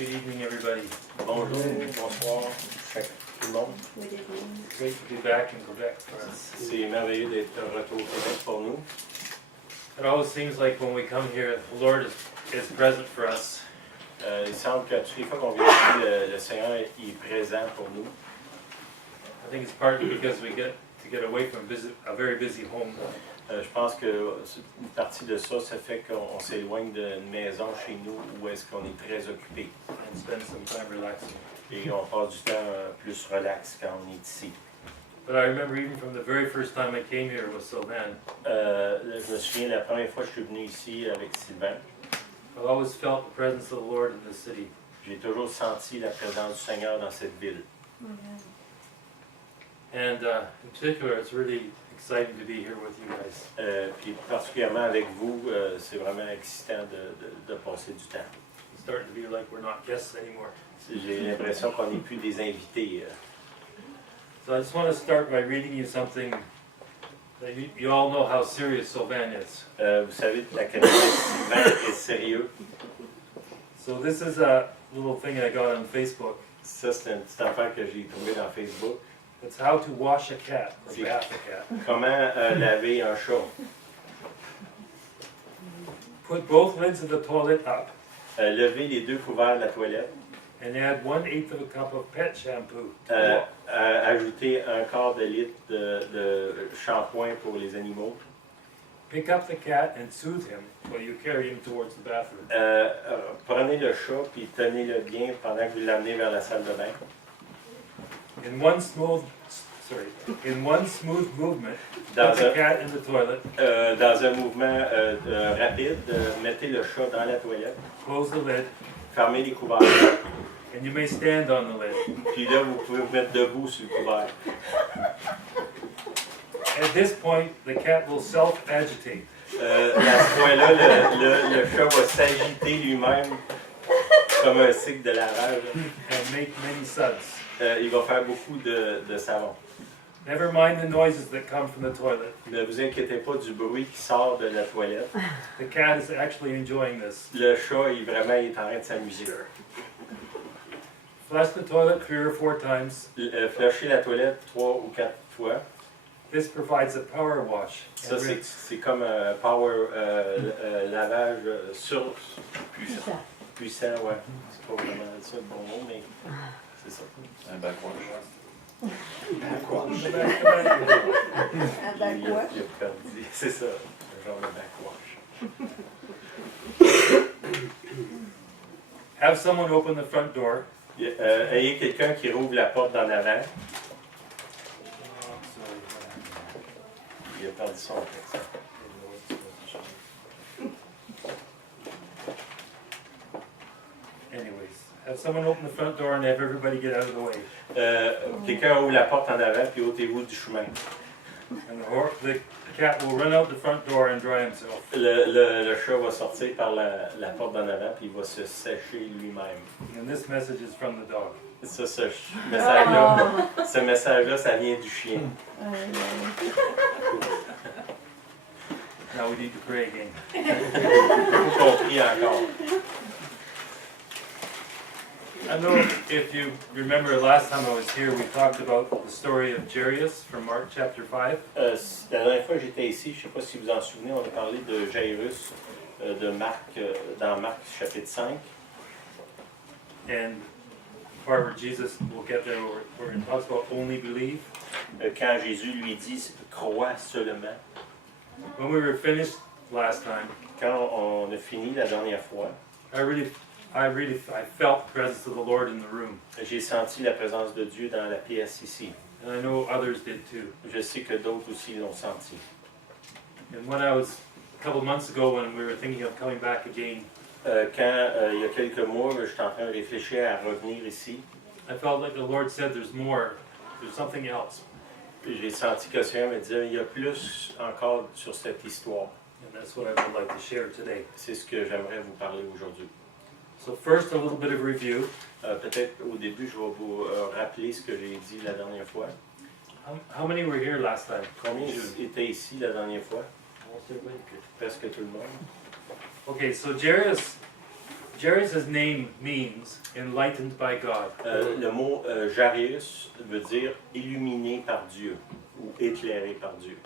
Good evening, everybody. Bonjour, bonsoir, tout le monde. Great to be back in Quebec. C'est merveilleux d'être de retour au Québec pour nous. It always seems like when we come here, the Lord is present for us. Il semble que toutes les fois qu'on vient ici, le Seigneur est présent pour nous. I think it's partly because we get to get away from a very busy home. Je pense que une partie de ça, ça fait qu'on s'éloigne d'une maison chez nous où est-ce qu'on est très occupé. And spend some time relaxing. Et on passe du temps plus relax quand on est ici. But I remember even from the very first time I came here with Sylvain, Je me souviens la première fois que je suis venu ici avec Sylvain, I've always felt the presence of the Lord in this city. j'ai toujours senti la présence du Seigneur dans cette ville. And in particular, it's really exciting to be here with you guys. Puis particulièrement avec vous, c'est vraiment excitant de passer du temps. It's starting to be like we're not guests anymore. J'ai l'impression qu'on n'est plus des invités. So I just want to start by reading you something that you all know how serious Sylvain is. Vous savez, la connaissance de Sylvain est sérieux. So this is a little thing I got on Facebook. Ça, c'est une petite affaire que j'ai trouvée dans Facebook. It's how to wash a cat, or See. bath a cat. Comment laver un chat. Put both lids of the toilet up Lever les deux couverts de la toilette. and add 1/8 of a cup of pet shampoo. Ajouter un quart de litre de shampoing pour les animaux. Pick up the cat and soothe him while you carry him towards the bathroom. Prenez le chat puis tenez-le bien pendant que vous l'amenez vers la salle de bain. In one smooth movement, Dans put the un, cat in the toilet, dans un mouvement rapide, mettez le chat dans la toilette, close the lid, fermez les couverts, and you may stand on the lid. puis là vous pouvez vous mettre debout sur le couvert. At this point, the cat will self-agitate. À ce point-là, le chat va s'agiter lui-même comme un cycle de lavage. And make many suds. Il va faire beaucoup de savon. Never mind the noises that come from the toilet. Ne vous inquiétez pas du bruit qui sort de la toilette. The cat is actually enjoying this. Le chat, il est en train de s'amuser. Flush the toilet 3 or 4 times. Flusher la toilette 3 ou 4 fois. This provides a power wash. Ça, c'est comme un power lavage puissant, ouais. C'est pas vraiment ça le bon mot, mais c'est ça. Un backwash. Backwash. Un backwash? Il a perdu. C'est ça, un genre de backwash. Have someone open the front door. Ayez quelqu'un qui rouvre la porte d'en avant. Il a perdu son texte. Anyways, have someone open the front door and have everybody get out of the way. Quelqu'un ouvre la porte en avant puis ôtez-vous du chemin. And the cat will run out the front door and dry himself. Le chat va sortir par la porte d'en avant puis il va se sécher lui-même. And this message is from the dog. Ça, ce message-là, ça vient du chien. Now we need to pray again. On prie encore. I don't know if you remember last time I was here, we talked about the story of Jairus from Mark chapter 5. La dernière fois que j'étais ici, je ne sais pas si vous en souvenez, on a parlé de Jairus de Marc, dans Marc chapitre 5. And the part where Jesus, we'll get there, where it talks about only believe. Quand Jésus lui dit « crois seulement ». When we were finished last time, Quand on a fini la dernière fois, I felt the presence of the Lord in the room. j'ai senti la présence de Dieu dans la pièce ici. And I know others did too. Je sais que d'autres aussi l'ont senti. And when I was, a couple months ago when we were thinking of coming back again, Quand il y a quelques mois, j'étais en train de réfléchir à revenir ici, I felt like the Lord said there's more, there's something else. j'ai senti que le Seigneur me disait il y a plus encore sur cette histoire. And that's what I would like to share today. C'est ce que j'aimerais vous parler aujourd'hui. So first, a little bit of review. Peut-être au début, je vais vous rappeler ce que j'ai dit la dernière fois. How many were here last time? Combien étaient ici la dernière fois? Almost everybody. Presque tout le monde. Okay, so Jairus Jairus' name means enlightened by God. Le mot Jairus veut dire illuminé par Dieu ou éclairé par Dieu.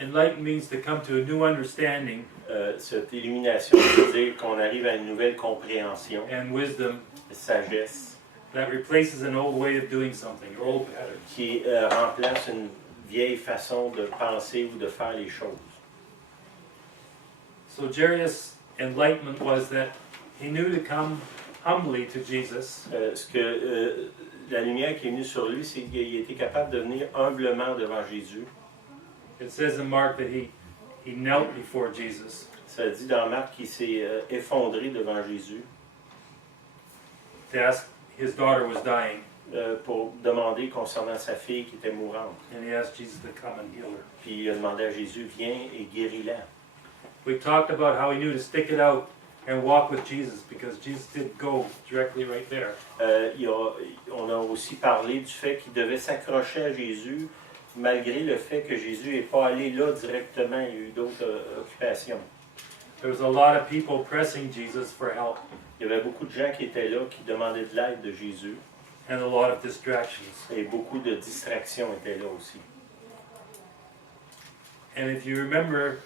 Enlightened means to come to a new understanding Cette illumination veut dire qu'on arrive à une nouvelle compréhension, and wisdom sagesse, that replaces an old way of doing something, or old patterns. qui remplace une vieille façon de penser ou de faire les choses. So Jairus' enlightenment was that he knew to come humbly to Jesus La lumière qui est venue sur lui, c'est qu'il était capable de venir humblement devant Jésus. It says in Mark that he knelt before Jesus Ça dit dans Marc qu'il s'est effondré devant Jésus to ask, his daughter was dying, pour demander concernant sa fille qui était mourante. and he asked Jesus to come and heal her. Puis il a demandé à Jésus, viens et guéris-la. We talked about how he knew to stick it out and walk with Jesus because Jesus did go directly right there. On a aussi parlé du fait qu'il devait s'accrocher à Jésus malgré le fait que Jésus n'est pas allé là directement. Il y a eu d'autres occupations. There was a lot of people pressing Jesus for help Il y avait beaucoup de gens qui étaient là, qui demandaient de l'aide de Jésus. and a lot of distractions. Et beaucoup de distractions étaient là aussi. And if you remember,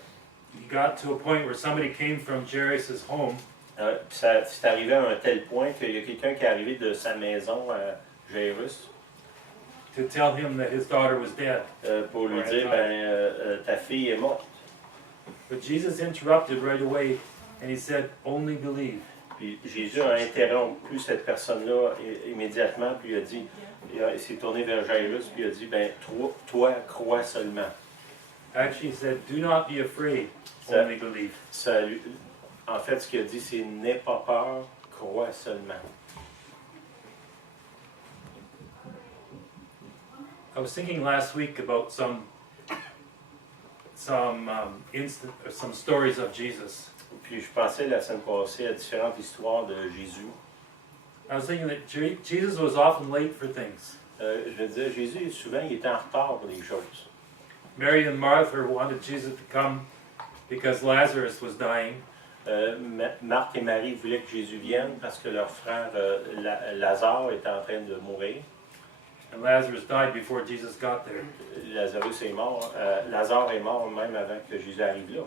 he got to a point where somebody came from Jairus' home Puis c'est arrivé à un tel point qu'il y a quelqu'un qui est arrivé de sa maison à Jairus to tell him that his daughter was dead. pour lui Ouais, dire, ta fille est morte. But Jesus interrupted right away and he said, only believe. Puis Jésus a interrompu cette personne-là immédiatement, puis il a dit, il s'est tourné vers Jairus, puis il a dit, toi, crois seulement. Actually, he said, do not be afraid, Ça- only believe. En fait, ce qu'il a dit, c'est n'aie pas peur, crois seulement. I was thinking last week about some stories of Jesus. Puis je pensais la semaine passée à différentes histoires de Jésus. I was thinking that Jesus was often late for things. Je me disais, Jésus, souvent, il était en retard pour des choses. Mary and Martha wanted Jesus to come because Lazarus was dying. Marthe et Marie voulaient que Jésus vienne parce que leur frère Lazare était en train de mourir. And Lazarus died before Jesus got there. Lazarus est mort. Lazare est mort même avant que Jésus arrive là.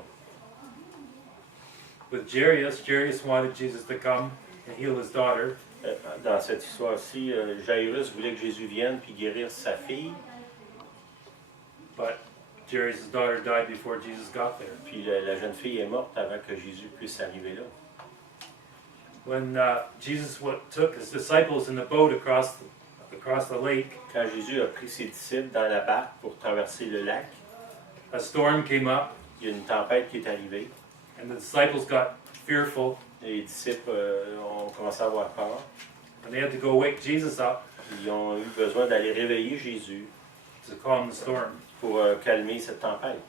With Jairus wanted Jesus to come and heal his daughter. Dans cette histoire-ci, Jairus voulait que Jésus vienne puis guérir sa fille. But Jairus' daughter died before Jesus got there. Puis la jeune fille est morte avant que Jésus puisse arriver là. When Jesus took his disciples in the boat across the lake, Quand Jésus a pris ses disciples dans la barque pour traverser le lac, a storm came up il y a une tempête qui est arrivée. and the disciples got fearful Les disciples ont commencé à avoir peur. and they had to go wake Jesus up Ils ont eu besoin d'aller réveiller Jésus to calm the storm. pour calmer cette tempête.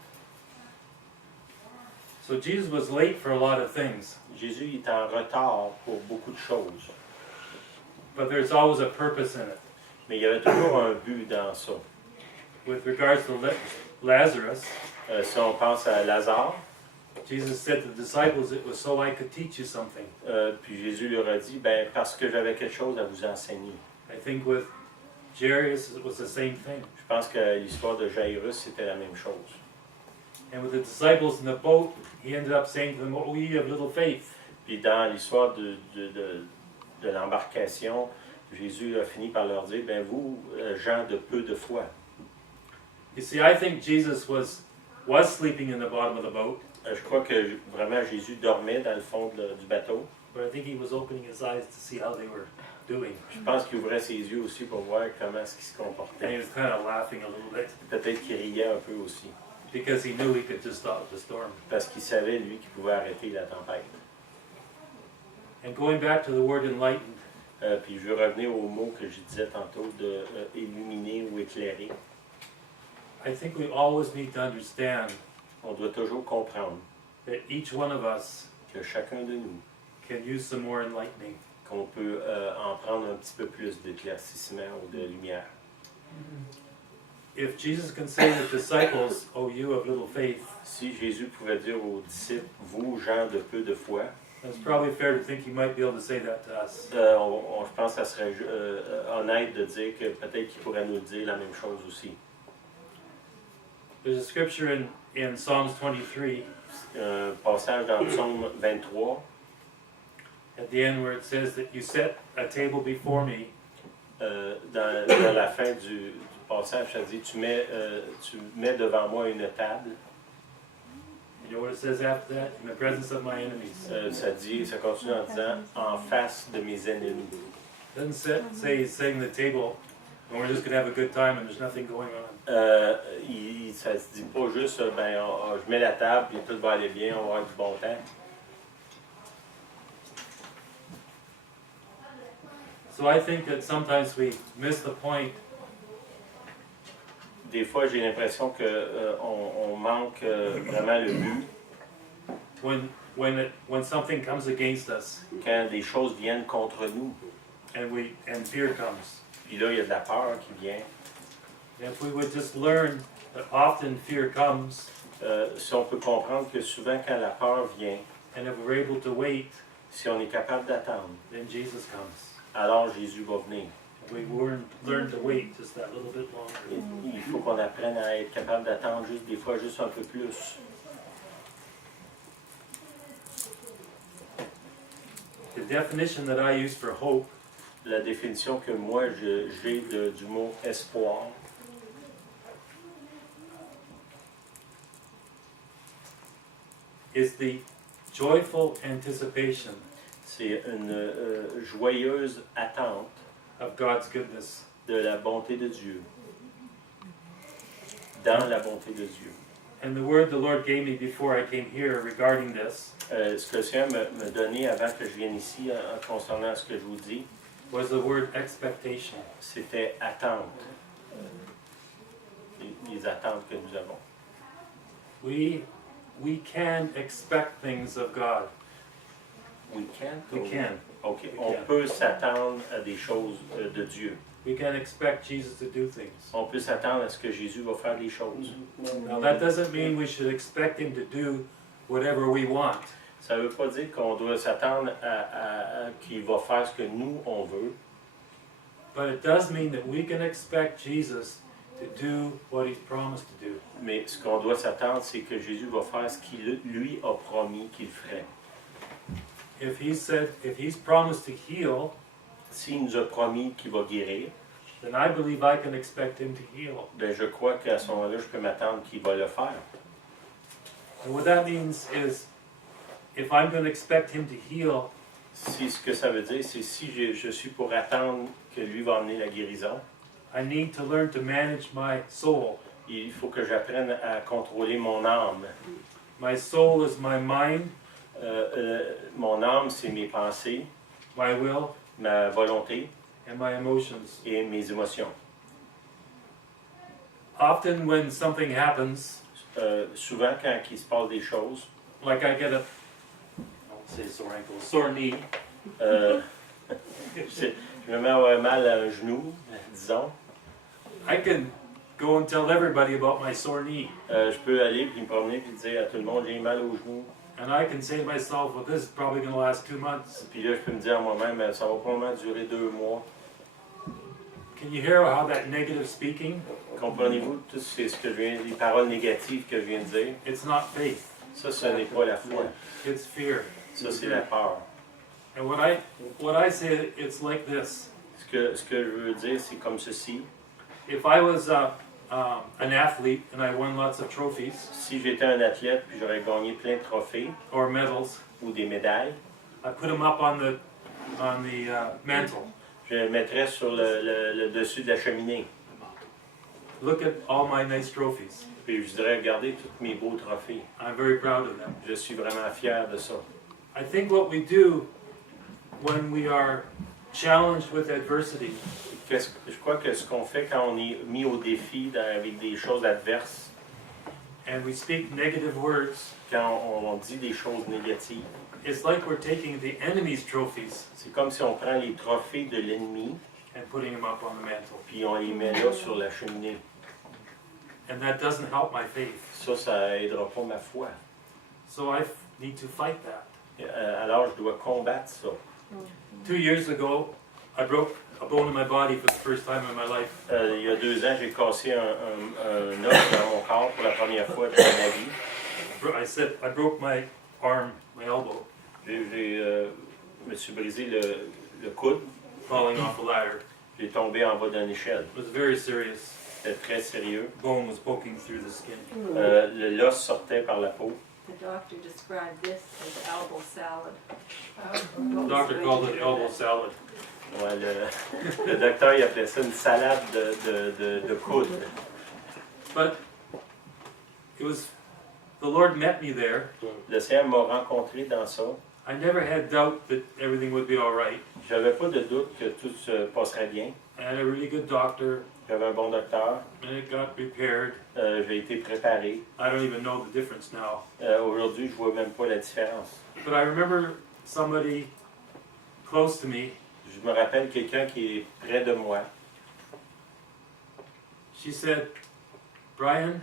So Jesus was late for a lot of things, Jésus est en retard pour beaucoup de choses. but there's always a purpose in it. Mais il y avait toujours un but dans ça. With regards to Lazarus, Si on pense à Lazare, Jesus said to the disciples, it was so I could teach you something. puis Jésus leur a dit, parce que j'avais quelque chose à vous enseigner. I think with Jairus, it was the same thing. Je pense que l'histoire de Jairus, c'était la même chose. And with the disciples in the boat, he ended up saying to them, oh, ye of little faith. Puis dans l'histoire de l'embarcation, Jésus a fini par leur dire, vous, gens de peu de foi. You see, I think Jesus was sleeping in the bottom of the boat, Je crois que vraiment Jésus dormait dans le fond du bateau. but I think he was opening his eyes to see how they were doing. Je pense qu'il ouvrait ses yeux aussi pour voir comment est-ce qu'il se And he comportait. was kind of laughing a little bit Peut-être qu'il riait un peu aussi, because he knew he could just stop the storm. parce qu'il savait, lui, qu'il pouvait arrêter la tempête. And going back to the word enlightened, Puis je veux revenir au mot que je disais tantôt de illuminer ou éclairer. I think we always need to understand On doit toujours comprendre that each one of us que chacun de nous, can use some more enlightening. qu'on peut en prendre un petit peu plus d'éclaircissement ou de lumière. If Jesus can say to the disciples, oh, you of little faith, Si Jésus pouvait dire aux disciples, vous, gens de peu de foi, It's probably fair to think he might be able to say that to us. Je pense que ça serait honnête de dire que peut-être qu'il pourrait nous dire la même chose aussi. There's a scripture in Psalms 23 Un passage dans le psaume 23, at the end where it says that you set a table before me dans la fin du passage, ça dit tu mets devant moi une table. You know what it says after that? In the presence of my enemies. Ça continue en disant en face de mes ennemis. It doesn't say he's setting the table and we're just going to have a good time and there's nothing going on. Ça se dit pas juste je mets la table et tout va aller bien, on va avoir du bon temps. So I think that sometimes we miss the point Des fois, j'ai l'impression que on manque vraiment le but when something comes against us quand des choses viennent contre nous. and fear comes. Puis là, il y a de la peur qui vient. If we would just learn that often fear comes, Si on peut comprendre que souvent, quand la peur vient, and if we're able to wait, si on est capable d'attendre, then Jesus comes. alors Jésus va venir. If we learn to wait just that little bit longer. Il faut qu'on apprenne à être capable d'attendre juste des fois, juste un peu plus. The definition that I use for hope La définition que moi j'ai du mot espoir, is the joyful anticipation c'est une joyeuse attente of God's goodness. de la bonté de Dieu. Dans la bonté de Dieu. And the word the Lord gave me before I came here regarding this Ce que le Seigneur me donnait avant que je vienne ici concernant ce que je vous dis, was the word expectation. c'était attendre. Les attentes que nous avons. We can expect things of God. We can? We can. OK. We On can. peut s'attendre à des choses de Dieu. We can expect Jesus to do things. On peut s'attendre à ce que Jésus va faire des choses. Now that doesn't mean we should expect him to do whatever we want. Ça ne veut pas dire qu'on doit s'attendre à qu'il va faire ce que nous, on veut. But it does mean that we can expect Jesus to do what he's promised to do. Mais ce qu'on doit s'attendre, c'est que Jésus va faire ce qu'il lui a promis qu'il ferait. If he's promised to heal, S'il nous a promis qu'il va guérir, then I believe I can expect him to heal. ben je crois qu'à ce moment-là, je peux m'attendre qu'il va le faire. And what that means is, if I'm going to expect him to heal, Si ce que ça veut dire, c'est si je suis pour attendre que lui va amener la guérison, I need to learn to manage my soul. il faut que j'apprenne à contrôler mon âme. My soul is my mind, Mon âme, c'est mes pensées, my will, ma volonté and my emotions. et mes émotions. Often when something happens, Souvent, quand il se passe des choses, like I get I won't say sore ankle, sore knee, je me mets à avoir mal à un genou, disons, I can go and tell everybody about my sore knee. je peux aller puis me promener puis dire à tout le monde j'ai mal au genou. And I can say to myself, well, this is probably going to last 2 months. Puis là, je peux me dire à moi-même, ça va probablement durer 2 mois. Can you hear how that negative speaking? Comprenez-vous tout ce que je viens, les paroles négatives que je viens de dire? It's not faith, Ça, ce n'est pas la foi. it's fear. Ça, c'est la peur. And what I say, it's like this. Ce que je veux dire, c'est comme ceci. If I was an athlete and I won lots of trophies Si j'étais un athlète puis j'aurais gagné plein de trophées or medals, ou des médailles, I put them up on the mantle. je les mettrais sur le dessus de la cheminée. Look at all my nice trophies. Puis je dirais, regardez tous mes beaux trophées. I'm very proud of them. Je suis vraiment fier de ça. I think what we do when we are challenged with adversity Je crois que ce qu'on fait quand on est mis au défi avec des choses adverses, and we speak negative words, quand on dit des choses négatives, it's like we're taking the enemy's trophies c'est comme si on prend les trophées de l'ennemi and putting them up on the mantle. puis on les met là sur la cheminée. And that doesn't help my faith. Ça aidera pas ma foi. So I need to fight that. Alors, je dois combattre ça. 2 years ago, I broke a bone in my body for the first time in my life. Il y a 2 ans, j'ai cassé un os dans mon corps pour la première fois de ma vie. I broke my arm, my elbow, Je me suis brisé le coude. falling off a ladder. J'ai tombé en bas d'une échelle. It was very serious. C'était très sérieux. Bone was poking through the skin. L'os sortait par la peau. The doctor described this as elbow salad. The doctor called it elbow salad. Ouais, le docteur il appelait ça une salade de coude. But it was, the Lord met me there. Le Seigneur m'a rencontré dans ça. I never had doubt that everything would be all right. J'avais pas de doute que tout se passerait bien. I had a really good doctor, J'avais un bon docteur. and it got repaired. J'ai été préparé. I don't even know the difference now. Aujourd'hui, je vois même pas la différence. But I remember somebody close to me, Je me rappelle quelqu'un qui est près de moi. she said, Brian,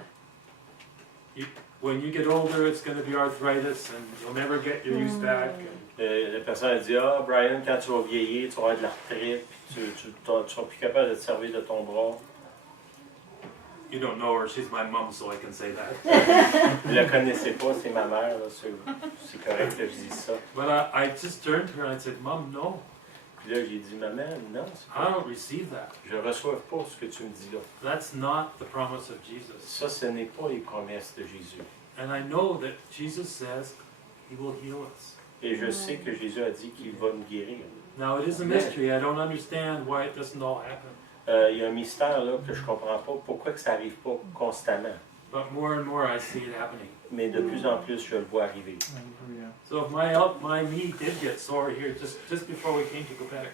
when you get older, it's going to be arthritis, and you'll never get your use back. And La personne a dit, ah, Brian, quand tu vas vieillir, tu vas avoir de l'arthrite, tu seras plus capable de te servir de ton bras. you don't know her, she's my mom, so I can say that. Vous ne la connaissez pas, c'est ma mère, là, c'est correct que je dise ça. But I just turned to her and I said, Mom, no, Puis là, j'ai dit, maman, non, I don't receive that. je ne reçois pas ce que tu me dis là. That's not the promise of Jesus. Ça, ce n'est pas les promesses de Jésus. And I know that Jesus says he will heal us. Et je sais que Jésus a dit qu'il va nous guérir. Now, it is a mystery. I don't understand why it doesn't all happen. Il y a un mystère là, que je ne comprends pas, pourquoi que ça n'arrive pas constamment. But more and more I see it happening. Mais de plus en plus, je le vois arriver. So if my knee did get sore here just before we came to Quebec,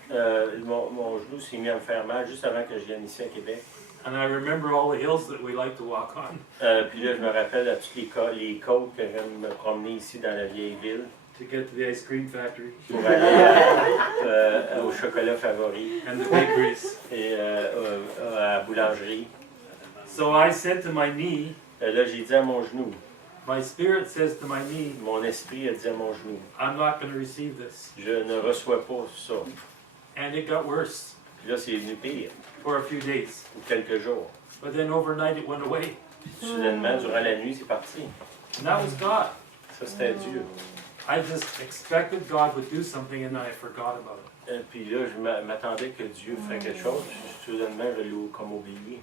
Mon genou s'est mis à me faire mal juste avant que je vienne ici à Québec. and I remember all the hills that we like to walk on Puis là, je me rappelle à toutes les côtes que j'aime me promener ici dans la vieille ville to get to the ice cream factory pour aller au chocolat favori and the bakeries. et à la boulangerie. So I said to my knee, Là, j'ai dit à mon genou, my spirit says to my knee, mon esprit a dit à mon genou, I'm not going to receive this. je ne reçois pas ça. And it got worse Puis là, c'est devenu pire for a few days. pour quelques jours. But then overnight it went away. Puis soudainement, durant la nuit, c'est parti. And that was God. Ça, c'était Dieu. I just expected God would do something and then I forgot about it. Puis là, je m'attendais que Dieu ferait quelque chose. Puis soudainement, je l'ai comme oublié.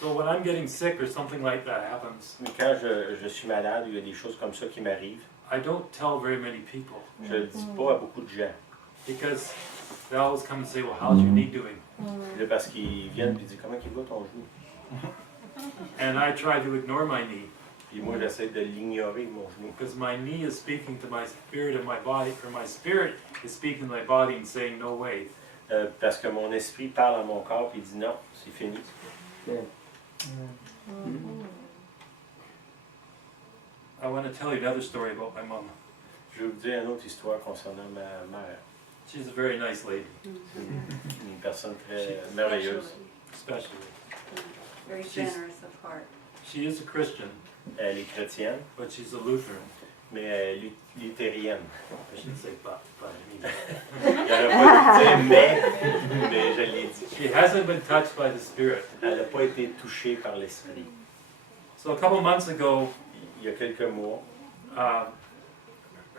So when I'm getting sick or something like that happens, Mais quand je suis malade, il y a des choses comme ça qui m'arrivent. I don't tell very many people Je ne le dis pas à beaucoup de gens. because they always come and say, well, how's your knee doing? Puis là, parce qu'ils viennent et disent comment il va ton genou. And I try to ignore my knee Puis moi, j'essaie de l'ignorer, mon genou. because my knee is speaking to my spirit and my body, or my spirit is speaking to my body and saying, no way. Parce que mon esprit parle à mon corps et dit non, c'est fini. I want to tell you another story about my mom. Je vais vous dire une autre histoire concernant ma mère. She's a very nice lady, Une personne très merveilleuse. especially. Very generous of heart. She is a Christian, Elle est chrétienne, but she's a Lutheran. mais elle est luthérienne. I shouldn't say but anyway. Elle n'a pas dit mais je l'ai dit. She hasn't been touched by the Spirit. Elle n'a pas été touchée par l'esprit. So a couple months ago, Il y a quelques mois,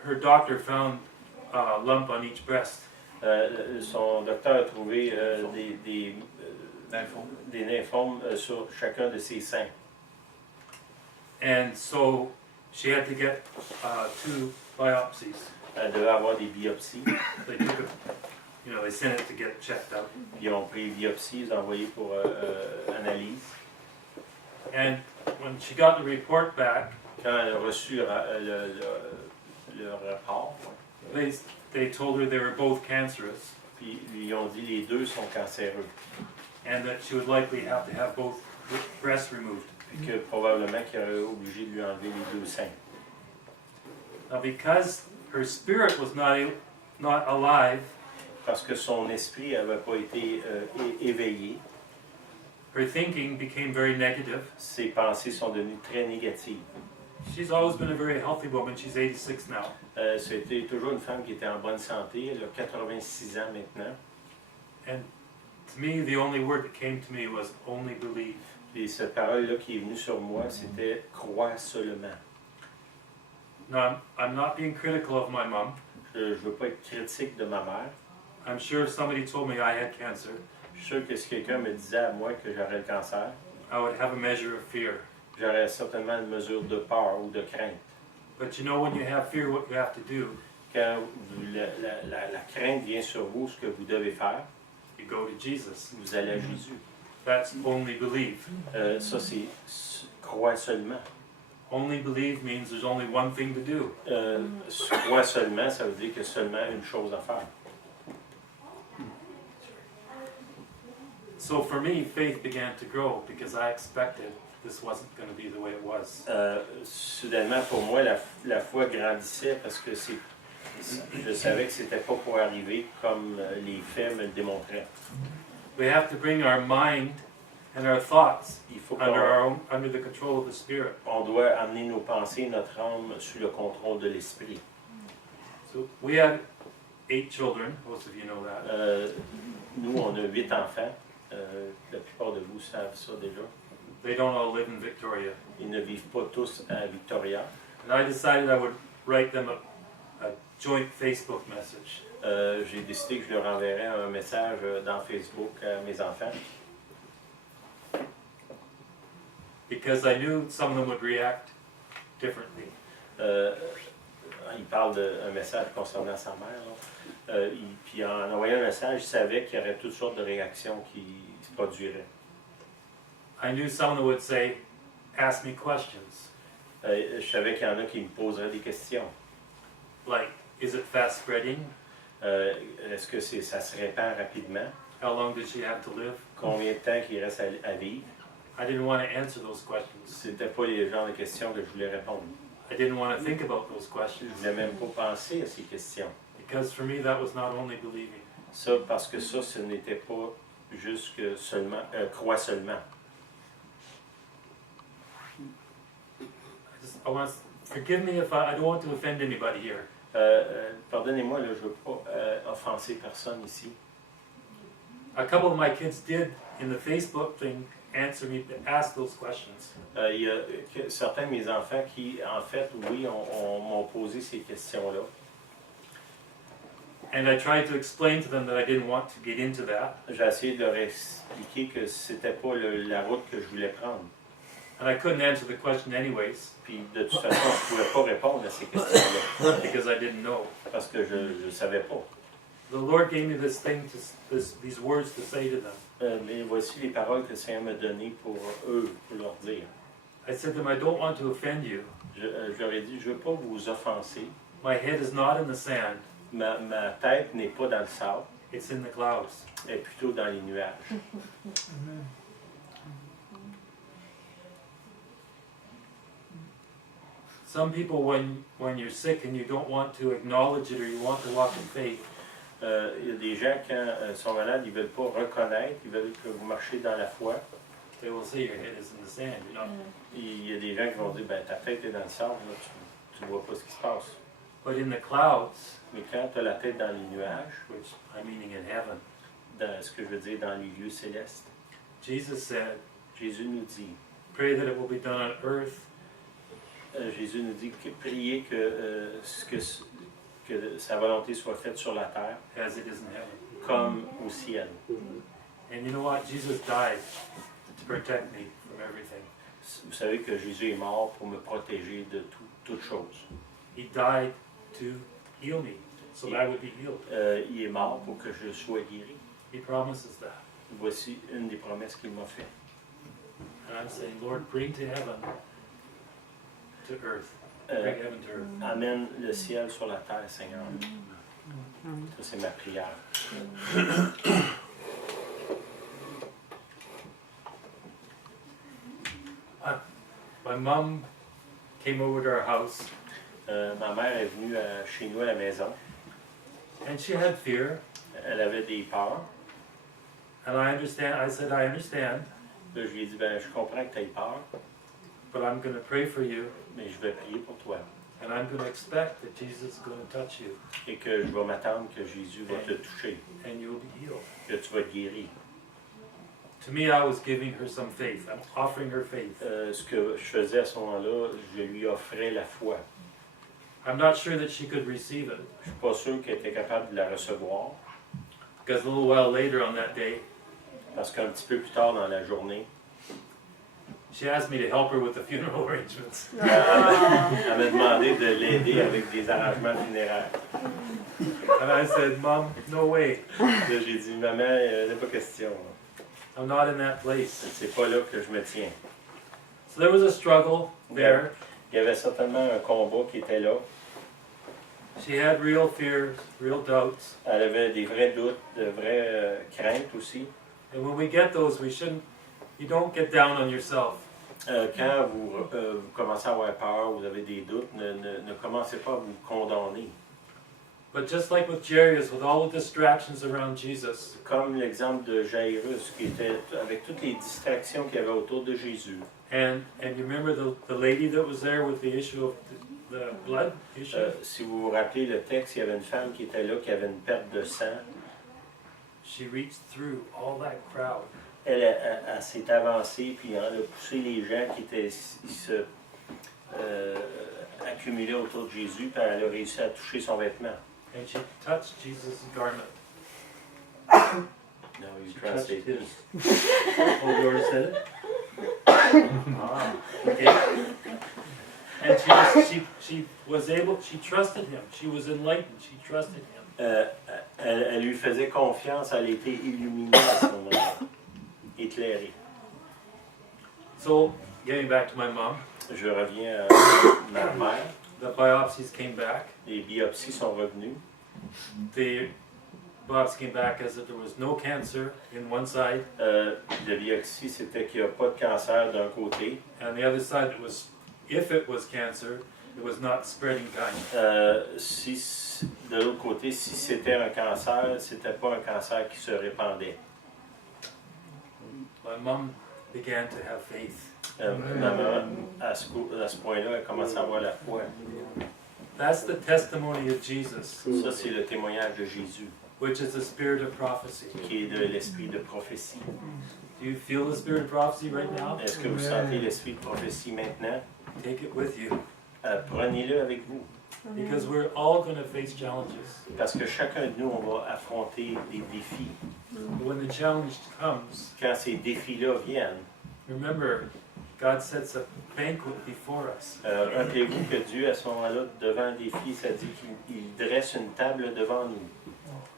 her doctor found a lump on each breast. son docteur a trouvé des nymphomes sur chacun de ses seins. And so she had to get 2 biopsies. Elle devait avoir des biopsies. They took it, they sent it to get checked out. Puis ils ont pris les biopsies, ils ont envoyé pour analyse. And when she got the report back, Quand elle a reçu le rapport, they told her they were both cancerous puis ils ont dit les deux sont cancéreux. and that she would likely have to have both breasts removed. Puis que probablement qu'il aurait obligé de lui enlever les deux seins. Now because her spirit was not alive, Parce que son esprit n'avait pas été éveillé, her thinking became very negative. ses pensées sont devenues très négatives. she's always been a very healthy woman. She's 86 now. C'était toujours une femme qui était en bonne santé. Elle a 86 ans maintenant. And to me, the only word that came to me was only believe. Et cette parole-là qui est venue sur moi, c'était « crois seulement ». Now, I'm not being critical of my mom. Je ne veux pas être critique de ma mère. I'm sure if somebody told me I had cancer, Je suis sûr que si quelqu'un me disait à moi que j'aurais le cancer, I would have a measure of fear. j'aurais certainement une mesure de peur ou de crainte. But you know, when you have fear, what you have to do, Quand la crainte vient sur vous, ce que vous devez faire, you go to Jesus. vous allez à Jésus. That's only believe. Ça, c'est croire seulement. Only believe means there's only one thing to do. Croire seulement, ça veut dire qu'il y a seulement une chose à faire. So for me, faith began to grow because I expected this wasn't going to be the way it was. Soudainement, pour moi, la foi grandissait parce que je savais que c'était pas pour arriver comme les faits me le démontraient. We have to bring our mind and our thoughts Il faut under the control of the Spirit. on doit amener nos pensées, notre âme sous le contrôle de l'esprit. So we had 8 children. Most of you know that. Nous, on a 8 enfants. La plupart de vous savent ça déjà. They don't all live in Victoria. Ils ne vivent pas tous à Victoria. And I decided I would write them a joint Facebook message. J'ai décidé que je leur enverrais un message dans Facebook à mes enfants. Because I knew some of them would react differently. Il parle d'un message concernant sa mère. Puis en envoyant un message, il savait qu'il y aurait toutes sortes de réactions qui se produiraient. I knew some of them would say, ask me questions. Je savais qu'il y en a qui me poseraient des questions. Like, is it fast spreading? Est-ce que ça se répand rapidement? How long does she have to live? Combien de temps qu'il reste à vivre? I didn't want to answer those questions. C'était pas les genres de questions que je voulais répondre. I didn't want to think about those Je questions. voulais même pas penser à ces questions. Because for me, that was not only believing. Ça, parce que ça, ce n'était pas juste que seulement, croire seulement. I want forgive me if I don't want to offend anybody here. Pardonnez-moi, là, je ne veux pas offenser personne ici. A couple of my kids did in the Facebook thing answer me to ask those questions. Il y a certains de mes enfants qui, en fait, oui, m'ont posé ces questions-là. And I tried to explain to them that I didn't want to get into that. J'ai essayé de leur expliquer que c'était pas la route que je voulais prendre. And I couldn't answer the question anyways Puis de toute façon, je ne pouvais pas répondre à ces questions-là because I didn't know. parce que je ne savais pas. The Lord gave me this thing, these words to say to them. Mais voici les paroles que le Seigneur m'a données pour eux, pour leur dire. I said to them, I don't want to offend you. Je leur ai dit, je ne veux pas vous offenser. My head is not in the sand, Ma tête n'est pas dans le sable, it's in the clouds. elle est plutôt dans les nuages. Some people, when you're sick and you don't want to acknowledge it or you want to walk in faith, Il y a des gens, quand ils sont malades, ils ne veulent pas reconnaître, ils veulent que vous marchiez dans la foi. they will say your head is in the sand. You know. Il y a des gens qui vont dire, ben, ta tête est dans le sable, là, tu ne vois pas ce qui se passe. But in the clouds, Mais quand tu as la tête dans les nuages, which I'm meaning in heaven, dans ce que je veux dire dans les lieux célestes, Jesus said, Jésus nous dit, pray that it will be done on earth Jésus nous dit que prier que sa volonté soit faite sur la terre as it is in heaven. comme au ciel. And you know what? Jesus died to protect me from everything. Vous savez que Jésus est mort pour me protéger de toute chose. He died to heal me so that I would be healed. Il est mort pour que je sois guéri. He promises that. Voici une des promesses qu'il m'a faites. And I'm saying, Lord, bring to heaven, to earth. Bring heaven to earth. Amène le ciel sur la terre, Seigneur. Ça, c'est ma prière. My mom came over to our house Ma mère est venue chez nous à la maison. and she had fear. Elle avait des peurs. And I understand. I said, I understand. Là, je lui ai dit, ben, je comprends que tu aies peur. but I'm going to pray for you, mais je vais prier pour toi. and I'm going to expect that Jesus is going to touch you, Et que je vais m'attendre que Jésus va te toucher, and you'll be healed. que tu vas être guéri. To me, I was giving her some faith. I'm offering her faith. Ce que je faisais à ce moment-là, je lui offrais la foi. I'm not sure that she could receive it, Je suis pas sûr qu'elle était capable de la recevoir, because a little while later on that day, parce qu'un petit peu plus tard dans la journée, she asked me to help her with the funeral arrangements. elle m'a demandé de l'aider avec des arrangements funéraires. And I said, Mom, no way. Là, j'ai dit, maman, il n'est pas question. I'm not in that place. C'est pas là que je me tiens. So there was a struggle there. Il y avait certainement un combat qui était là. She had real fears, real doubts. Elle avait des vrais doutes, de vraies craintes aussi. And when we get those, you don't get down on yourself. Quand vous commencez à avoir peur, vous avez des doutes, ne commencez pas à vous condamner. But just like with Jairus, with all the distractions around Jesus, Comme l'exemple de Jairus, qui était avec toutes les distractions qu'il y avait autour de Jésus. and you remember the lady that was there with the issue of the blood issue? Si vous vous rappelez le texte, il y avait une femme qui était là, qui avait une perte de sang. She reached through all that crowd. Elle s'est avancée, puis elle a poussé les gens qui se accumulaient autour de Jésus, puis elle a réussi à toucher son vêtement. And she touched Jesus' garment. No, you She touched translate his. this. Oh, you already said it? Ah. Okay. And she was able, she trusted him. She was enlightened. She trusted him. Elle lui faisait confiance, elle était illuminée à ce moment-là, éclairée. So, getting back to my mom, Je reviens à ma mère. the biopsies came back. Les biopsies sont revenues. The biopsy came back as if there was no cancer in one side, La biopsie, c'était qu'il n'y a pas de cancer d'un côté. and the other side, it was, if it was cancer, it was not spreading kind. De l'autre côté, si c'était un cancer, c'était pas un cancer qui se répandait. My mom began to have faith. Maman, à ce point-là, elle commence à avoir la foi. That's the testimony of Jesus, Ça, c'est le témoignage de Jésus, which is the spirit of prophecy. qui est de l'esprit de prophétie. Do you feel the spirit of prophecy right now? Est-ce que vous sentez l'esprit de prophétie maintenant? Take it with you, Prenez-le avec vous. because we're all going to face challenges. Parce que chacun de nous, on va affronter des défis. But when the challenge comes, Quand ces défis-là viennent, remember, God sets a banquet before us. rappelez-vous que Dieu, à ce moment-là, devant un défi, ça dit qu'il dresse une table devant nous.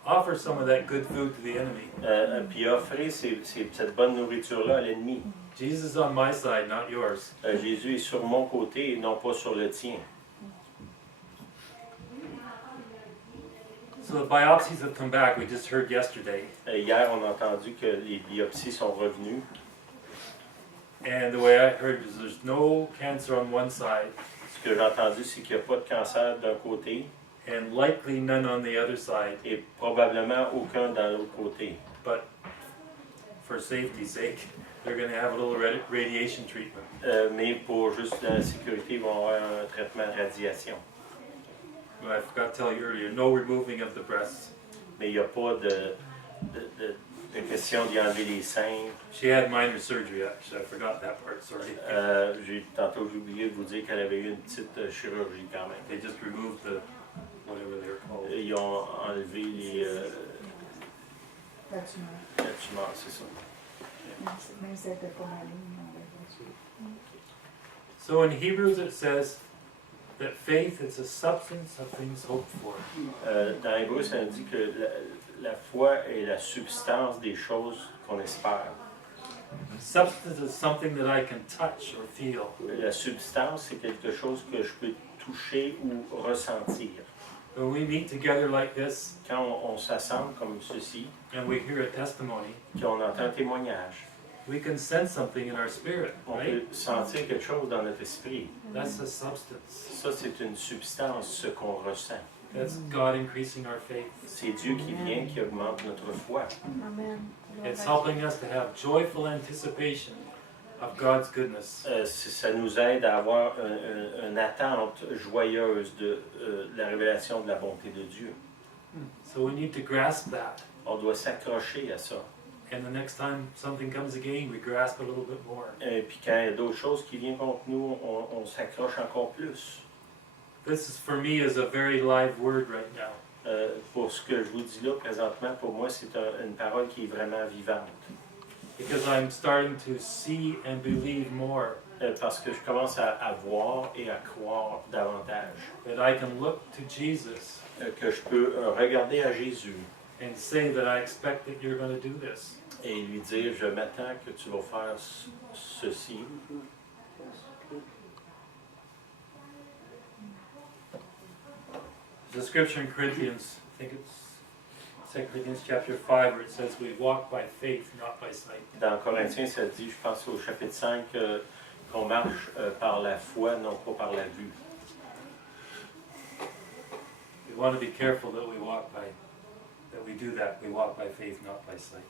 Offer some of that good food to the enemy. Puis offrez cette bonne nourriture-là à l'ennemi. Jesus is on my side, not yours. Jésus est sur mon côté et non pas sur le tien. So the biopsies have come back. We just heard yesterday. Hier, on a entendu que les biopsies sont revenues. And the way I heard is there's no cancer on one side Ce que j'ai entendu, c'est qu'il n'y a pas de cancer d'un côté and likely none on the other side. et probablement aucun dans l'autre côté. But for safety's sake, they're going to have a little radiation treatment. Mais pour juste la sécurité, ils vont avoir un traitement de radiation. But I forgot to tell you earlier, no removing of the breasts. Mais il n'y a pas de question d'y enlever les seins. She had minor surgery, actually. I forgot that part, sorry. Tantôt, j'ai oublié de vous dire qu'elle avait eu une petite chirurgie quand même. They just removed the, whatever they're called. Ils ont enlevé les La tumeur. la tumeur, c'est ça. Même si elle n'était pas maligne, on va dire. So in Hebrews it says that faith is a substance of things hoped for. Dans Hébreu, ça nous dit que la foi est la substance des choses qu'on espère. Substance is something that I can touch or feel. La substance, c'est quelque chose que je peux toucher ou ressentir. When we meet together like this Quand on s'assemble comme ceci, and we hear a testimony, qu'on entend un témoignage, we can sense something in our spirit, on right? peut sentir quelque chose dans notre esprit. That's a substance. Ça, c'est une substance, ce qu'on ressent. That's God increasing our faith. C'est Dieu qui vient, qui augmente notre foi. Amen. It's helping us to have joyful anticipation of God's goodness. Ça nous aide à avoir une attente joyeuse de la révélation de la bonté de Dieu. So we need to grasp that. On doit s'accrocher à ça. And the next time something comes again, we grasp a little bit more. Et puis quand il y a d'autres choses qui viennent contre nous, on s'accroche encore plus. This is for me is a very live word right now. Pour ce que je vous dis là présentement, pour moi, c'est une parole qui est vraiment vivante. Because I'm starting to see and believe more Parce que je commence à voir et à croire davantage. that I can look to Jesus Que je peux regarder à Jésus and say that I expect that you're going to do this. et lui dire, je m'attends que tu vas faire ceci. There's a scripture in Corinthians, I think it's 2 Corinthians chapter 5, where it says we walk by faith, not by sight. Dans Corinthiens, ça dit, je pense au chapitre 5, qu'on marche par la foi, non pas par la vue. We want to be careful that we walk by, that we do that. We walk by faith, not by sight.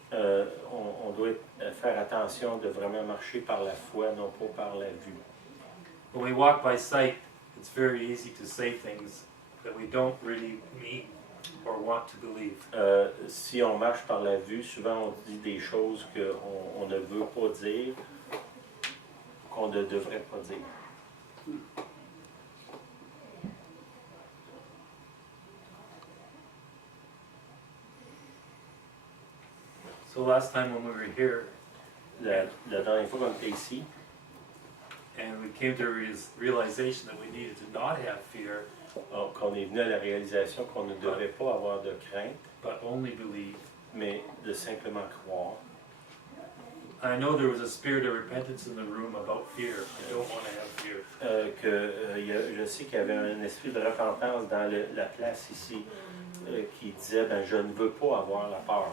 On doit faire attention de vraiment marcher par la foi, non pas par la vue. When we walk by sight, it's very easy to say things that we don't really mean or want to believe. Si on marche par la vue, souvent on dit des choses qu'on ne veut pas dire, qu'on ne devrait pas dire. So last time when we were here La dernière fois qu'on était ici, and we came to a realization that we needed to not have fear, qu'on est venu à la réalisation qu'on ne devrait pas avoir de crainte, but only believe. mais de simplement croire. I know there was a spirit of repentance in the room about fear. I don't want to have fear. Je sais qu'il y avait un esprit de repentance dans la place ici qui disait, ben, je ne veux pas avoir la peur.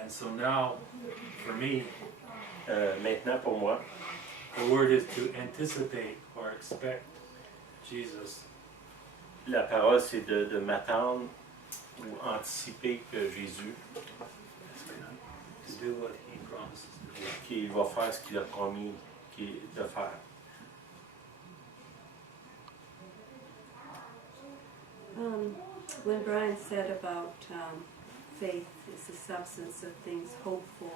And so now, for me, Maintenant, pour moi, the word is to anticipate or expect Jesus. la parole, c'est de m'attendre ou anticiper que Jésus, To do what he promises to do. qu'il va faire ce qu'il a promis de faire. When Brian said about faith is the substance of things hoped for,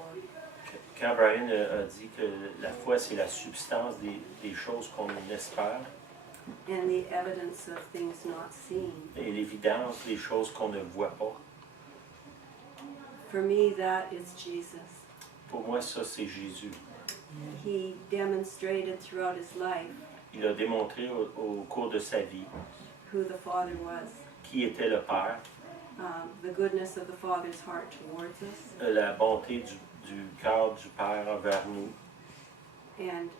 Quand Brian a dit que la foi, c'est la substance des choses qu'on espère and the evidence of things not seen, et l'évidence des choses qu'on ne voit pas, for me that is Jesus. pour moi, ça, c'est Jésus. He demonstrated throughout his life Il a démontré au cours de sa vie who the Father was, qui était le Père, the goodness of the Father's heart towards us, la bonté du cœur du Père envers nous. and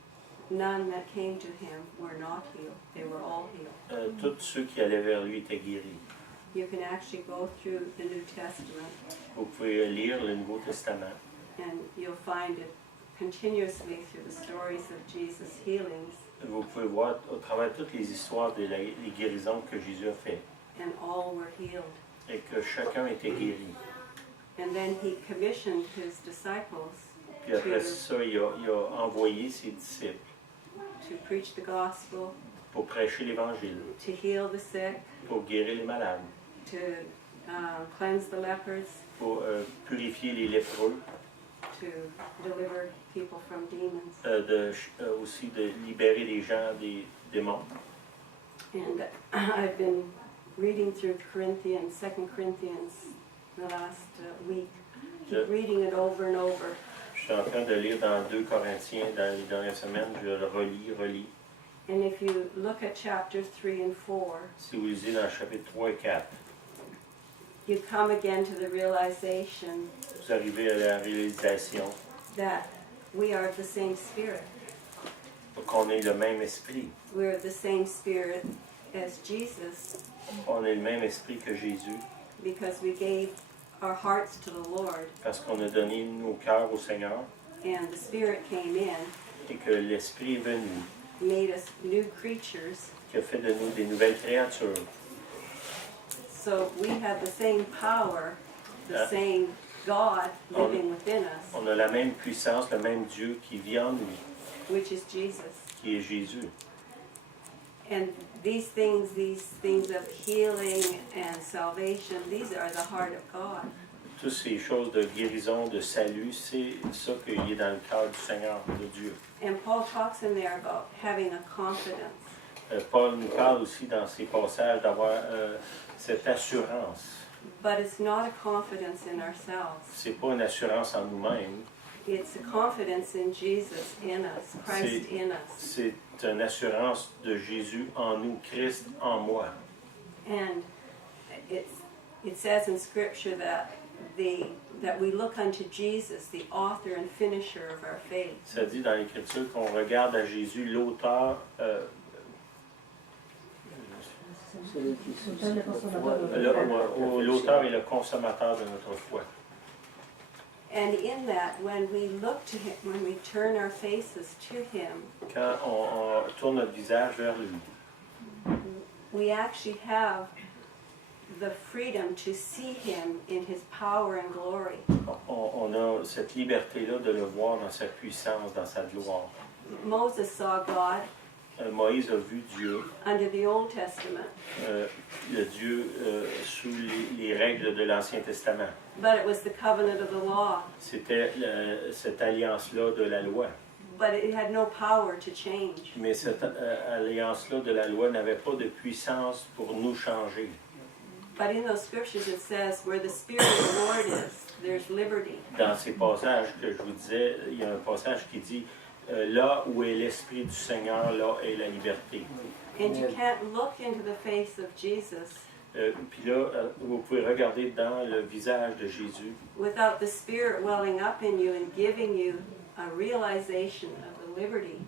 none that came to him were not healed. They were all healed. Tous ceux qui allaient vers lui étaient guéris. You can actually go through the New Testament Vous pouvez lire le Nouveau Testament and you'll find it continuously through the stories of Jesus' healings, vous pouvez voir au travers de toutes les histoires des guérisons que Jésus a fait and all were healed. et que chacun était guéri. And then he commissioned his disciples Puis après ça, il a envoyé ses disciples to preach the gospel, pour prêcher l'Évangile, to heal the sick, pour guérir les malades, to cleanse the lepers, pour purifier les lépreux, to deliver people from demons. aussi de libérer les gens des démons. And I've been reading through Corinthians, 2 Corinthians, the last week. Keep reading it over and over. Je suis en train de lire dans 2 Corinthiens dans les dernières semaines, je le relis. And if you look at chapters 3 and 4, Si vous lisez dans le chapitre 3 et 4, you come again to the realization vous arrivez à la réalisation that we are of the same spirit. qu'on est le même esprit. We're of the same spirit as Jesus On est le même esprit que Jésus because we gave our hearts to the Lord parce qu'on a donné nos cœurs au Seigneur and the Spirit came in, et que l'Esprit est venu, made us new creatures. qui a fait de nous des nouvelles créatures. So we have the same power, the Yeah. same God living within us, On a la même puissance, le même Dieu qui vit en nous, which is Jesus. qui est Jésus. And these things of healing and salvation, these are the heart of God. Toutes ces choses de guérison, de salut, c'est ça qui est dans le cœur du Seigneur, de Dieu. And Paul talks in there about having a confidence. Paul nous parle aussi dans ces passages d'avoir cette assurance. But it's not a confidence in ourselves. C'est pas une assurance en nous-mêmes, It's a confidence in Jesus in us, Christ in us. c'est une assurance de Jésus en nous, Christ en moi. And it says in Scripture that we look unto Jesus, the author and finisher of our faith. Ça dit dans l'Écriture qu'on regarde à Jésus, l'auteur, l'auteur et le consommateur de notre foi. And in that, when we look to Him, when we turn our faces to Him, Quand on tourne notre visage vers lui, we actually have the freedom to see Him in His power and glory. on a cette liberté-là de le voir dans sa puissance, dans sa gloire. Moses saw God Moïse a vu Dieu, under the Old Testament, le Dieu sous les règles de l'Ancien Testament. but it was the covenant of the law, C'était cette alliance-là de la loi. but it had no power to change. Mais cette alliance-là de la loi n'avait pas de puissance pour nous changer. But in those scriptures it says, where the Spirit of the Lord is, there's liberty. Dans ces passages que je vous disais, il y a un passage qui dit là où est l'Esprit du Seigneur, là est la liberté. And you can't look into the face of Jesus Puis là, vous pouvez regarder dans le visage de Jésus without the Spirit welling up in you and giving you a realization of the liberty.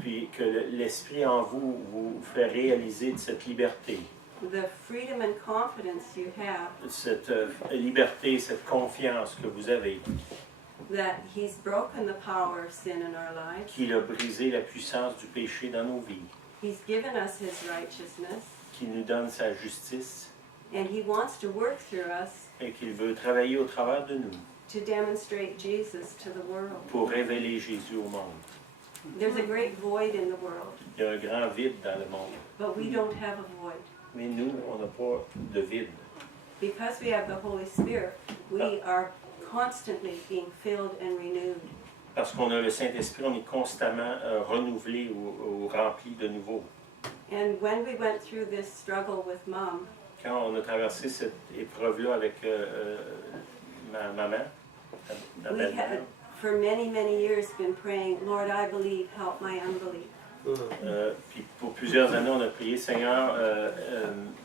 Puis que l'Esprit en vous vous fait réaliser de cette liberté. The freedom and confidence you have Cette liberté, cette confiance que vous avez, that He's broken the power of sin in our lives. qu'il a brisé la puissance du péché dans nos vies, He's given us His righteousness, qui nous donne sa justice and He wants to work through us et qu'il veut travailler au travers de nous to demonstrate Jesus to the world. pour révéler Jésus au monde. There's a great void in the world, Il y a un grand vide dans le monde, but we don't have a void. mais nous, on n'a pas de vide. Because we have the Holy Spirit, we are constantly being filled and renewed. Parce qu'on a le Saint-Esprit, on est constamment renouvelé ou rempli de nouveau. And when we went through this struggle with Mom, Quand on a traversé cette épreuve-là avec ma maman, ma we belle-mère, had for many, many years been praying, Lord, I believe, help my unbelief. puis pour plusieurs années, on a prié, Seigneur,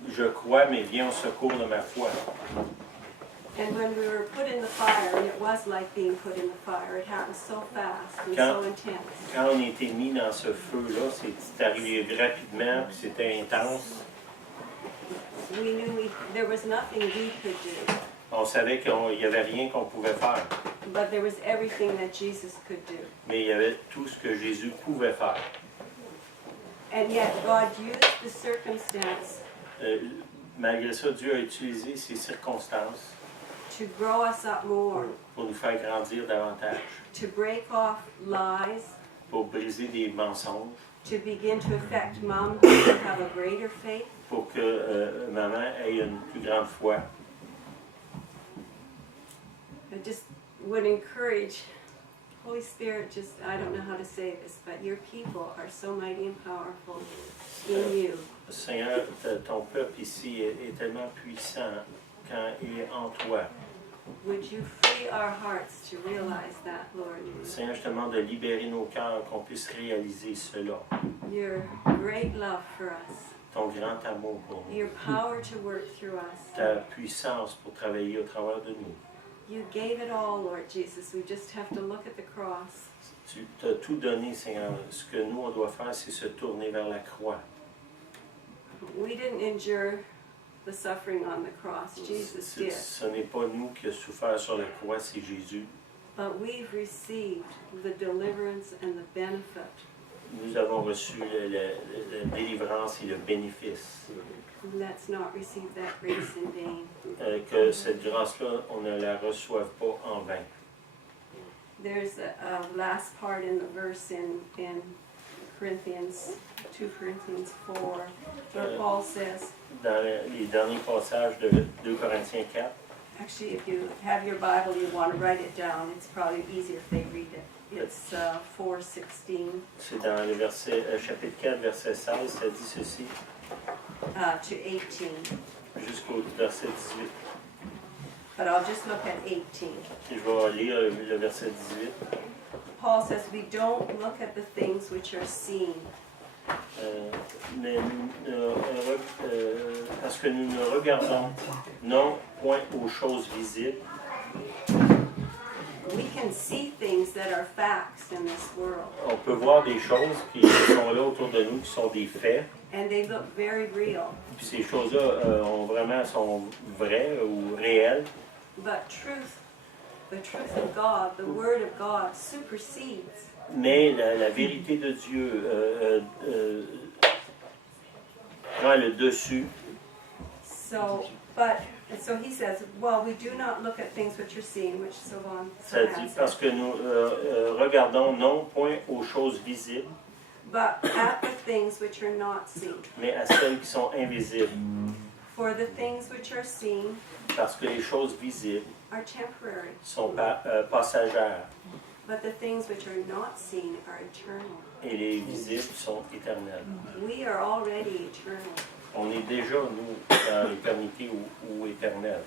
je crois, mais viens au secours de ma foi. And when we were put in the fire, and it was like being put in the fire, it happened so fast and so intense. Quand on a été mis dans ce feu-là, c'est arrivé rapidement, puis c'était intense. We knew there was nothing we could do, On savait qu'il n'y avait rien qu'on pouvait faire, but there was everything that Jesus could do. mais il y avait tout ce que Jésus pouvait faire. And yet God used the circumstance Malgré ça, Dieu a utilisé ces circonstances to grow us up more, pour nous faire grandir davantage, to break off lies, pour briser des mensonges, to begin to affect Mom to have a greater faith. pour que maman ait une plus grande foi. I just would encourage, Holy Spirit, just, I don't know how to say this, but your people are so mighty and powerful in you. Seigneur, ton peuple ici est tellement puissant quand il est en toi. Would you free our hearts to realize that, Lord? Seigneur, je te demande de libérer nos cœurs, qu'on puisse réaliser cela. Your great love for us, Ton grand amour pour nous, your power to work through us. ta puissance pour travailler au travers de nous. You gave it all, Lord Jesus. We just have to look at the cross. Tu t'as tout donné, Seigneur. Ce que nous, on doit faire, c'est se tourner vers la croix. We didn't endure the suffering on the cross. Jesus did. Ce n'est pas nous qui avons souffert sur la croix, c'est Jésus. But we've received the deliverance and the benefit nous avons reçu la délivrance et le bénéfice. Let's not receive that grace in vain. Que cette grâce-là, on ne la reçoive pas en vain. There's a last part in the verse in Corinthians, 2 Corinthians 4, where Paul says, Dans les derniers passages de 2 Corinthiens 4, actually, if you have your Bible, you want to write it down. It's probably easier if they read it. It's 4:16 c'est dans le verset, chapitre 4, verset 16, ça dit ceci, to 18. jusqu'au verset 18. But I'll just look at 18. Je vais lire le verset 18. Paul says, we don't look at the things which are seen. Mais parce que nous ne regardons non point aux choses visibles. We can see things that are facts in this world, On peut voir des choses qui sont là autour de nous, qui sont des faits. and they look very real. Puis ces choses-là sont vraies ou réelles. But the truth of God, the Word of God supersedes. Mais la vérité de Dieu prend le dessus. So he says, well, we do not look at things which are seen, which Sylvan Ça dit parce que nous regardons non point aux choses visibles, but at the things which are not seen. mais à celles qui sont invisibles. For the things which are seen Parce que les choses visibles are temporary, sont passagères but the things which are not seen are eternal. et les visibles sont éternelles. We are already eternal. On est déjà, nous, dans l'éternité ou éternelle.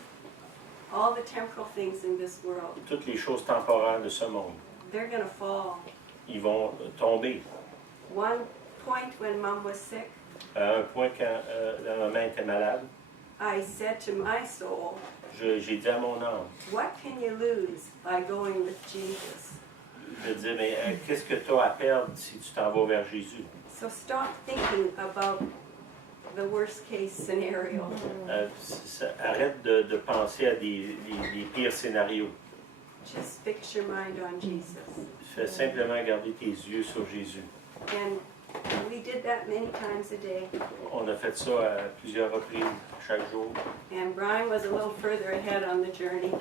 All the temporal things in this world, Toutes les choses temporaires de ce monde, they're going to fall. ils vont tomber. One point when Mom was sick, À un point quand la maman était malade, I said to my soul, j'ai dit à mon âme, what can you lose by going with Jesus? je disais, mais qu'est-ce que tu as à perdre si tu t'en vas vers Jésus? So stop thinking about the worst case scenario. Arrête de penser à des pires scénarios. Just fix your mind on Jesus. Fais simplement garder tes yeux sur Jésus. And we did that many times a day. On a fait ça à plusieurs reprises, chaque jour. And Brian was a little further ahead on the journey.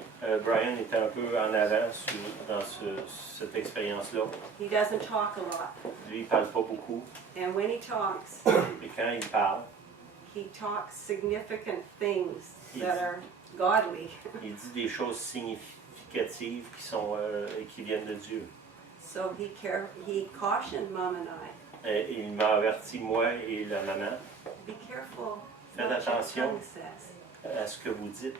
Brian était un peu en avant dans cette expérience-là. He doesn't talk a lot. Lui, il parle pas beaucoup. And when he talks, Et quand il parle, he talks significant things that are godly. il dit des choses significatives qui viennent de Dieu. So he cautioned Mom and I, Il m'a averti, moi et la maman, be careful Faites what your attention. tongue says. à ce que vous dites.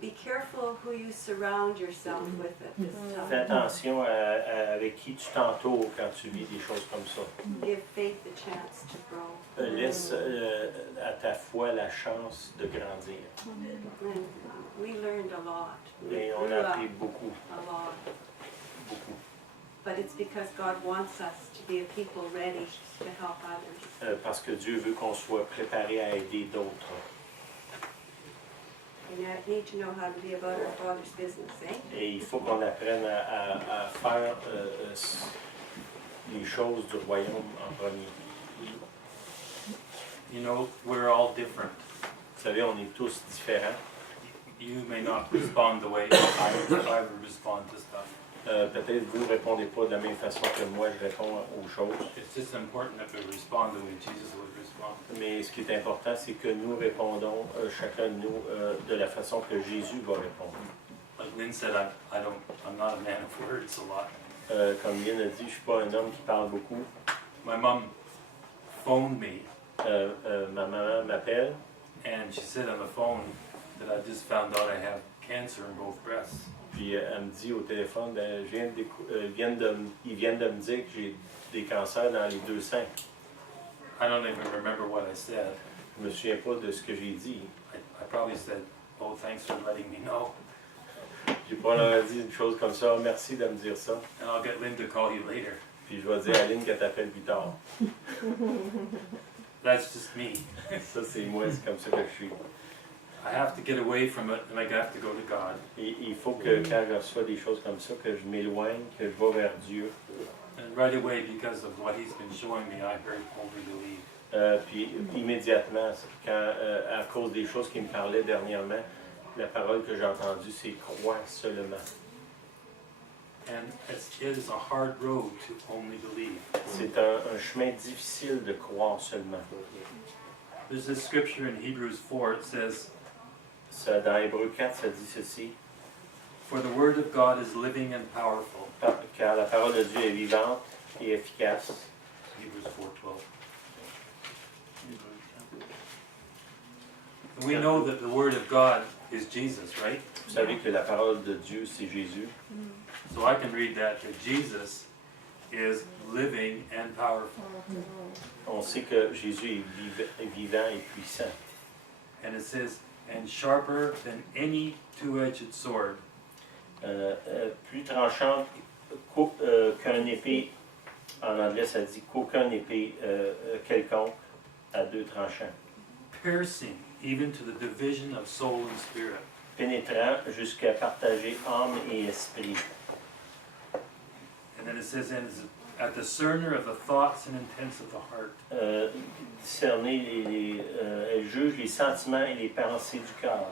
Be careful who you surround yourself with at this Fais time. attention avec qui tu t'entoures quand tu vis des choses comme ça. Give faith a chance to grow. Laisse à ta foi la chance de grandir. And we learned a lot. We Et on grew a up appris beaucoup, a lot. beaucoup. But it's because God wants us to be a people ready to help others. Parce que Dieu veut qu'on soit préparé à aider d'autres. And you need to know how to be about our Father's business, eh? Et il faut qu'on apprenne à faire les choses du royaume en premier. You know, we're all different. Vous savez, on est tous différents. You may not respond the way I would respond to stuff. Peut-être vous ne répondez pas de la même façon que moi je réponds aux choses. It's just important that we respond the way Jesus would respond. Mais ce qui est important, c'est que nous répondons, chacun de nous, de la façon que Jésus va répondre. Like Lynn said, I'm not a man of words a lot. Comme Lynn a dit, je ne suis pas un homme qui parle beaucoup. My mom phoned me Ma maman m'appelle and she said on the phone that I just found out I have cancer in both breasts. puis elle me dit au téléphone, ben, ils viennent de me dire que j'ai des cancers dans les deux seins. I don't even remember what I said. Je ne me souviens pas de ce que j'ai dit. I probably said, oh, thanks for letting me know. J'ai probablement dit une chose comme ça, merci de me dire ça. And I'll get Lynn to call you later. Puis je vais dire à Aline qu'elle t'appelle plus tard. That's just me. Ça, c'est moi, c'est comme ça que je suis. I have to get away from it and I have to go to God. Et il faut que quand je reçois des choses comme ça, que je m'éloigne, que je vais vers Dieu. And right away, because of what he's been showing me, I heard only believe. Puis immédiatement, à cause des choses qu'il me parlait dernièrement, la parole que j'ai entendue, c'est croire seulement. And it is a hard road to only believe. C'est un chemin difficile de croire seulement. There's this scripture in Hebrews 4, it says, Ça, dans Hébreux 4, ça dit ceci, "For the word of God is living and powerful." car la parole de Dieu est vivante et efficace. Hebrews 4:12. And we know that the word of God is Jesus, right? Vous savez que la parole de Dieu, c'est Jésus. So I can read that Jesus is living and powerful. On sait que Jésus est vivant et puissant. And it says, and sharper than any two-edged sword. Plus tranchante qu'un épée, en anglais ça dit qu'aucun épée quelconque à deux tranchants. Piercing even to the division of soul and spirit. Pénétrant jusqu'à partager âme et esprit. And then it says, and is a discerner of the thoughts and intents of the heart. Discerner elle juge les sentiments et les pensées du cœur.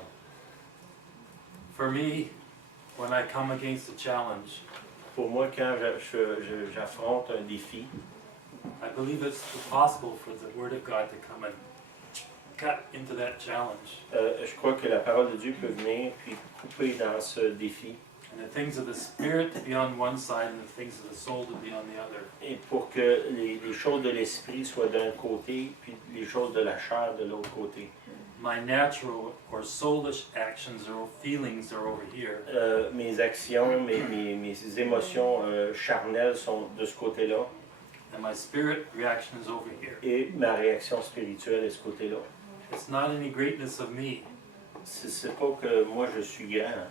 For me, when I come against a challenge, Pour moi, quand j'affronte un défi, I believe it's possible for the Word of God to come and cut into that challenge. je crois que la parole de Dieu peut venir puis couper dans ce défi. And the things of the Spirit to be on one side and the things of the soul to be on the other. Et pour que les choses de l'esprit soient d'un côté, puis les choses de la chair de l'autre côté. My natural or soulish actions or feelings are over here. Mes actions, mes émotions charnelles sont de ce côté-là. And my spirit reaction is over here. Et ma réaction spirituelle est de ce côté-là. It's not any greatness of me. C'est pas que moi je suis grand,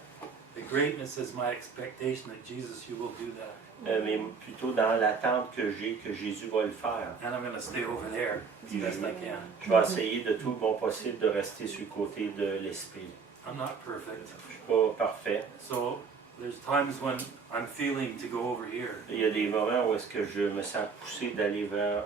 The greatness is my expectation that Jesus, you will do that. mais plutôt dans l'attente que j'ai que Jésus va le faire. And I'm going to stay over there as best I can. Je vais essayer de tout mon possible de rester sur le côté de l'esprit. I'm not perfect. Je suis pas parfait. So there's times when I'm feeling to go over here. Il y a des moments où est-ce que je me sens poussé d'aller vers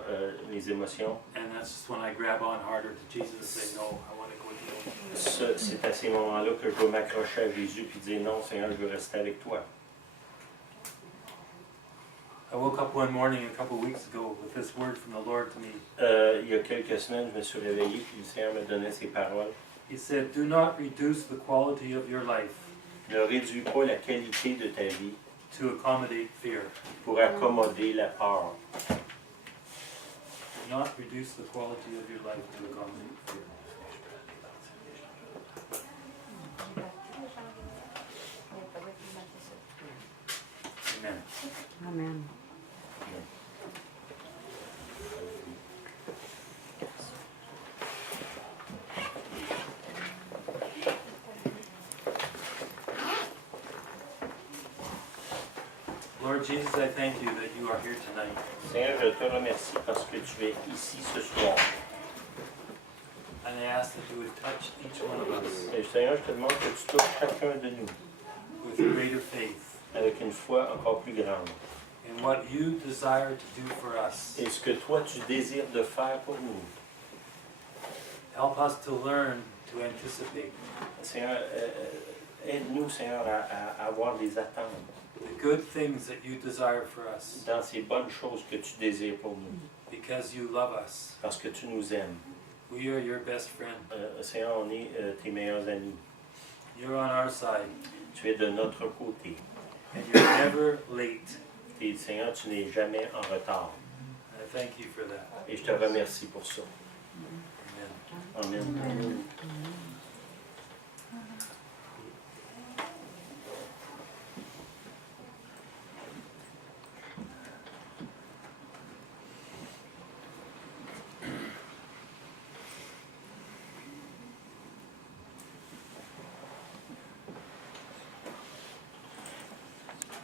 les émotions. And that's just when I grab on harder to Jesus and say, no, I want to go with you. C'est à ces moments-là que je dois m'accrocher à Jésus et dire non, Seigneur, je veux rester avec toi. I woke up one morning a couple of weeks ago with this word from the Lord to me. Il y a quelques semaines, je me suis réveillé et le Seigneur me donnait ces paroles. He said, do not reduce the quality of your life Ne réduis pas la qualité de ta vie to accommodate fear. pour accommoder la peur. Do not reduce the quality of your life to accommodate fear. Amen. Amen. Lord Jesus, I thank you that you are here tonight. Seigneur, je te remercie parce que tu es ici ce soir. And I ask that you would touch each one of us Et Seigneur, je te demande que tu touches chacun de nous with greater faith avec une foi encore plus grande. in what you desire to do for us. Et ce que toi tu désires de faire pour nous. Help us to learn to anticipate Seigneur, aide-nous, Seigneur, à avoir des attentes the good things that you desire for us dans ces bonnes choses que tu désires pour nous. because you love us. Parce que tu nous aimes. We are your best friend. Seigneur, on est tes meilleurs amis. You're on our side Tu es de notre côté. and you're never late. Et Seigneur, tu n'es jamais en retard. And I thank you for that. Et je te remercie pour ça. Amen. Amen.